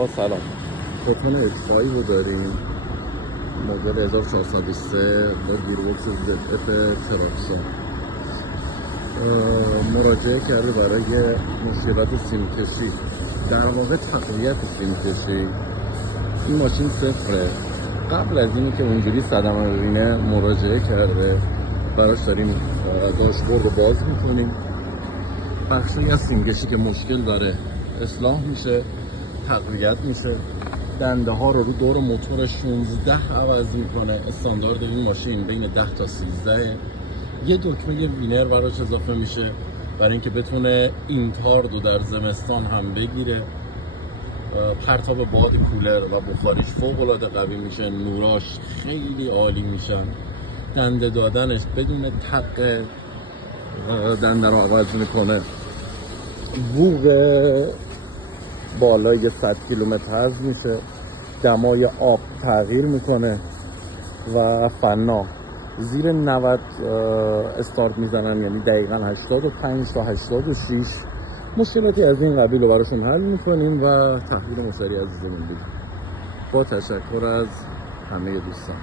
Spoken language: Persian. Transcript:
با سلام. پروتون اکسایی رو داریم، مدل 1403 با گیربکس ZF تراکسون. مراجعه کرده برای مشکلات سیم کشی، در واقع تقویت سیم کشی. این ماشین صفره. قبل از اینی که اونجوری صدمه ببینه مراجعه کرده، براش داریم داشبورد رو باز میکنیم. بخشی از سیم کشی که مشکل داره اصلاح میشه، تقویت میشه. دنده ها رو دور موتور 16 عوض میکنه. استاندارد این ماشین بین 10 تا 13. یه دکمه وینر براش اضافه میشه برای اینکه بتونه اینتارد رو در زمستان هم بگیره. پرتاب باد کولر و بخاریش فوق العاده قوی میشه، نوراش خیلی عالی میشن. دنده دادنش بدون تق دنده رو عوض میکنه. بوق بالای 100 کیلومتر حذف میشه. دمای آب تغییر میکنه و فنا زیر 90 استارت میزنن، یعنی دقیقا 85 تا 86. مشکلاتی از این قبیل رو براشون حل میکنیم و تحویل مشتری عزیزمون میدیم. با تشکر از همه دوستان.